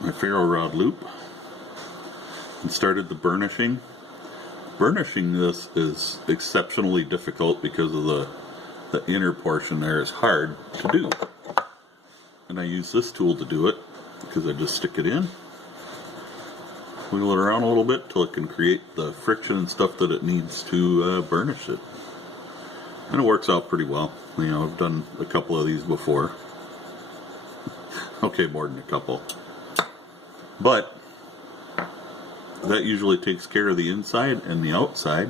my ferro rod loop and started the burnishing. Burnishing this is exceptionally difficult because of the inner portion there is hard to do. And I use this tool to do it because I just stick it in, wiggle it around a little bit till it can create the friction and stuff that it needs to burnish it. And it works out pretty well. You know, I've done a couple of these before. Okay, more than a couple. But that usually takes care of the inside, and the outside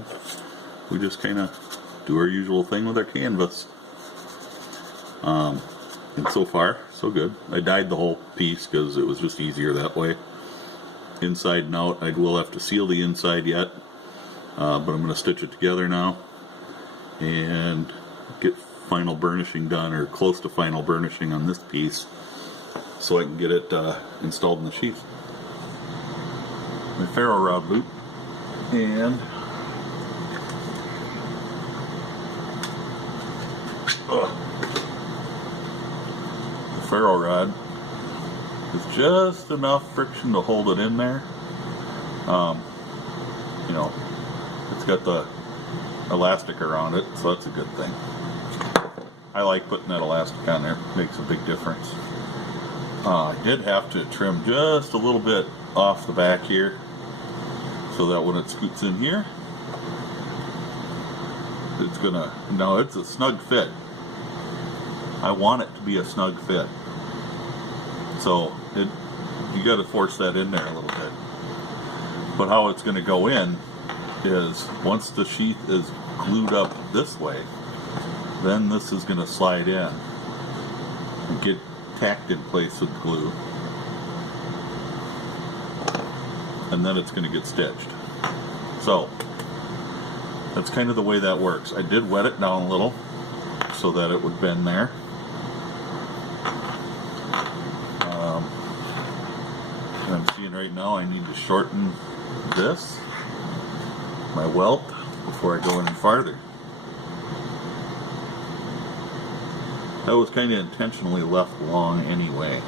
we just kind of do our usual thing with our canvas. And so far, so good. I dyed the whole piece because it was just easier that way. Inside and out, I will have to seal the inside yet, but I'm going to stitch it together now and get final burnishing done, or close to final burnishing on this piece, so I can get it installed in the sheath. My ferro rod loop and the ferro rod is just enough friction to hold it in there. You know, it's got the elastic around it, so that's a good thing. I like putting that elastic on there, it makes a big difference. I did have to trim just a little bit off the back here, so that when it scoots in here, it's gonna, now it's a snug fit. I want it to be a snug fit. So you got to force that in there a little bit. But how it's going to go in is, once the sheath is glued up this way, then this is going to slide in and get tacked in place with glue. And then it's going to get stitched. So that's kind of the way that works. I did wet it down a little so that it would bend there. I'm seeing right now I need to shorten this, my welt, before I go any farther. That was kind of intentionally left long anyway.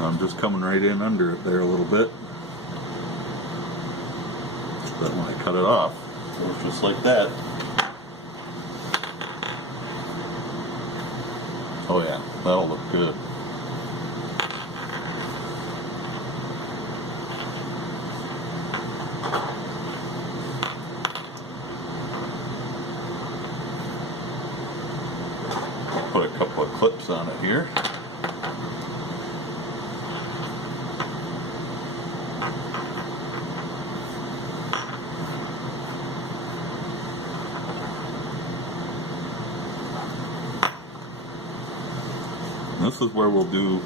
I'm just coming right in under it there a little bit. Then when I cut it off, it goes just like that. Oh yeah, that'll look good. I'll put a couple of clips on it here. This is where we'll do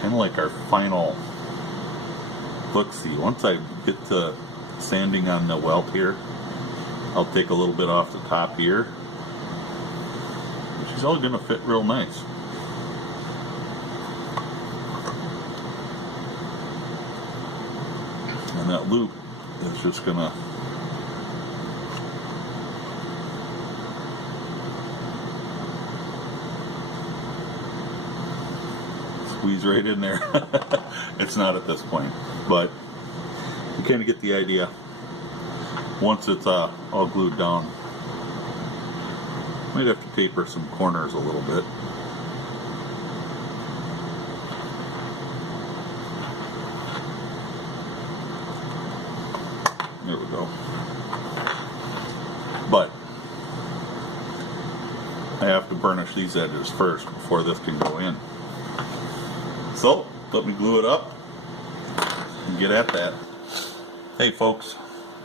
kind of like our final look-see. Once I get to sanding on the welt here, I'll take a little bit off the top here, which is all going to fit real nice. And that loop is just going to squeeze right in there. It's not at this point, but you kind of get the idea. Once it's all glued down, might have to taper some corners a little bit. There we go. But I have to burnish these edges first before this can go in. So, let me glue it up and get at that. Hey folks,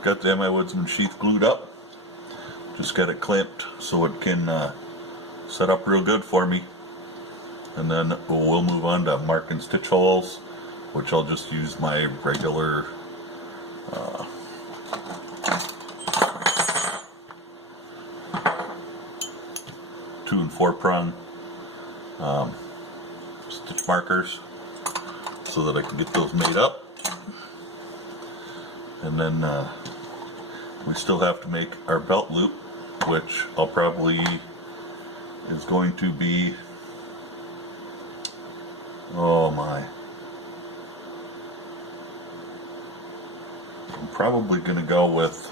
got the MI Woodsman sheath glued up. Just got it clamped so it can set up real good for me. And then we'll move on to marking stitch holes, which I'll just use my regular 2 and 4 prong stitch markers. so that I can get those made up. And then we still have to make our belt loop, which I'll probably is going to be, oh my, I'm probably going to go with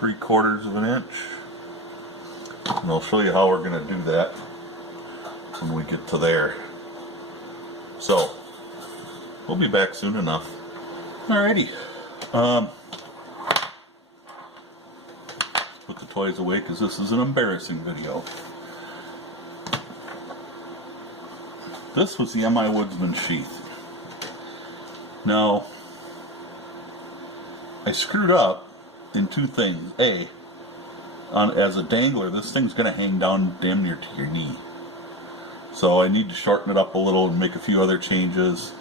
¾ of an inch, and I'll show you how we're going to do that when we get to there. So we'll be back soon enough. Alrighty. Put the toys away because this is an embarrassing video. This was the MI Woodsman sheath. Now, I screwed up in two things. As a dangler, this thing's going to hang down damn near to your knee. So I need to shorten it up a little and make a few other changes.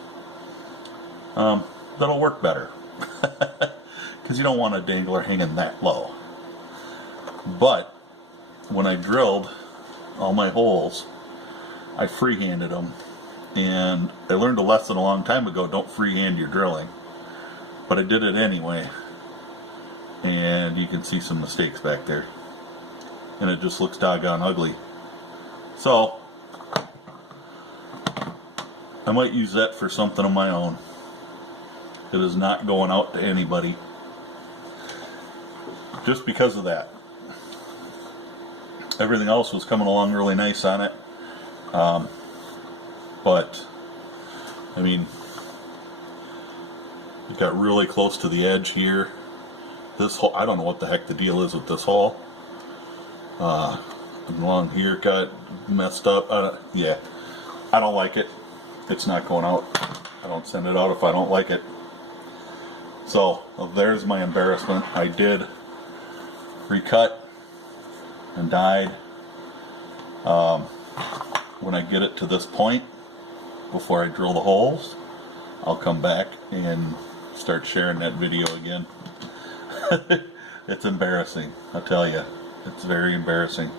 That'll work better. Because you don't want a dangler hanging that low. But when I drilled all my holes, I freehanded them. And I learned a lesson a long time ago, don't freehand your drilling. But I did it anyway. And you can see some mistakes back there. And it just looks doggone ugly. So I might use that for something of my own. It is not going out to anybody. Just because of that. Everything else was coming along really nice on it. But, I mean, it got really close to the edge here. This hole, I don't know what the heck the deal is with this hole. Along here got messed up. Yeah, I don't like it. It's not going out. I don't send it out if I don't like it. So, there's my embarrassment. I did recut and dyed. When I get it to this point, before I drill the holes, I'll come back and start sharing that video again. It's embarrassing, I tell you. It's very embarrassing.